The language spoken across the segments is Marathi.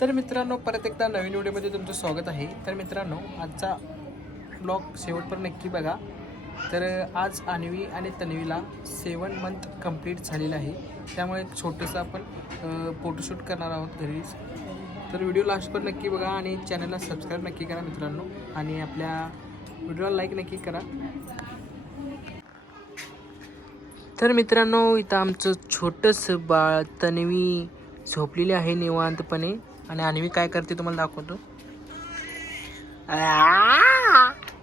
तर मित्रांनो, परत एकदा नवीन व्हिडिओमध्ये तुमचं स्वागत आहे. तर मित्रांनो, आजचा ब्लॉग शेवटपर्यंत नक्की बघा. तर आज अन्वी आणि तन्वीला 7 मंथ कंप्लीट झालेलं आहे. त्यामुळे एक छोटंसं आपण फोटोशूट करणार आहोत घरीच. तर व्हिडिओ लास्टपर्यंत नक्की बघा आणि चॅनलला सबस्क्राईब नक्की करा मित्रांनो. आणि आपल्या व्हिडिओला लाईक नक्की करा. तर मित्रांनो, इथं आमचं छोटंसं बाळ तन्वी झोपलेली आहे निवांतपणे. आणि अन्वी काय करते तुम्हाला दाखवतो.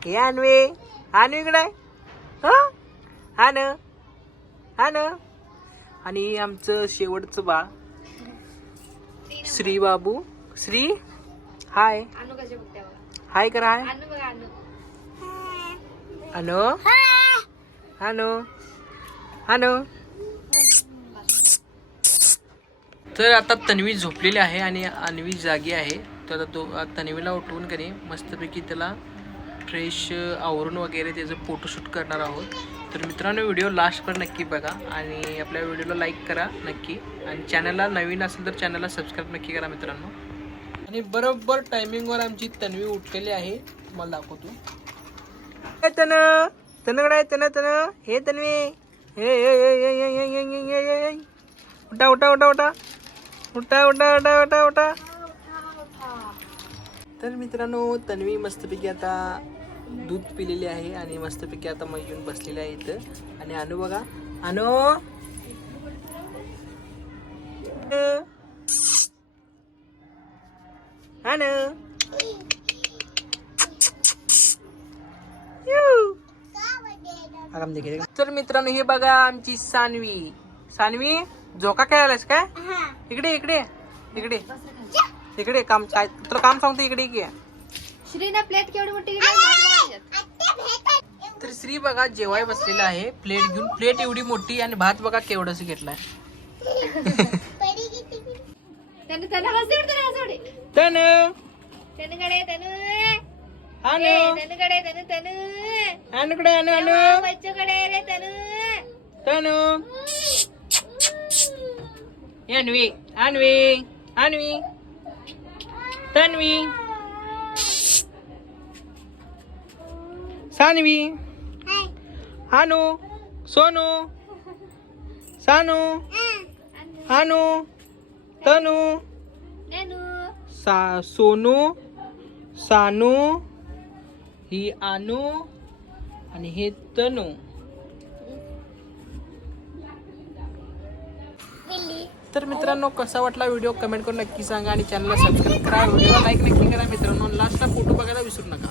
हे अन्वी, अन्वी इकडे हा ना, हा ना. आणि आमचं शेवटचं बाळ श्री बाबू. श्री हाय हाय करा. हाय अनो अनो अनो. तर आता तन्वी झोपलेली आहे आणि अन्वी जागी आहे. तर आता तन्वीला उठवून करी मस्तपैकी त्याला फ्रेश आवरून वगैरे त्याचं फोटोशूट करणार आहोत. तर मित्रांनो, व्हिडिओ लास्टपर्यंत नक्की बघा आणि आपल्या व्हिडिओला लाईक करा नक्की. आणि चॅनलला नवीन असेल तर चॅनलला सबस्क्राईब नक्की करा मित्रांनो. आणि बरोबर टायमिंगवर आमची तन्वी उठलेली आहे, तुम्हाला दाखवतो. तनकडे तन तन हे तन्वी, हे उठा उठा उठा उठा उठा उठा उठा उठा उठा. तर मित्रांनो, तन्वी मस्तपैकी आता दूध पिलेली आहे आणि मस्तपैकी आता मग येऊन बसलेली आहे इथं. आणि अनु बघा, अनु अनु. तर मित्रांनो, हे बघा आमची सानवी. सानवी झोका खेळायलास काय? इकडे इकडे इकडे इकडे. काम काय तुला काम सांगतो, इकडे की. श्रीना प्लेट केवढी मोठी. तर श्री बघा जेवाय बसलेला आहे प्लेट घेऊन. प्लेट एवढी मोठी आणि भात बघा केवढंच घेतलाय. अन्वी अन्वी अन्वी तन्वी सानवी हानू सोनू सानू हानू तनू सोनू सानू, ही आनू आणि हे तनू. तर मित्रांनो, कसा वाटला व्हिडिओ कमेंट करून नक्की सांगा आणि चॅनलला सबस्क्राईब करा. व्हिडिओला लाईक नक्की करा मित्रांनो. लास्टला फोटो बघायला विसरू नका.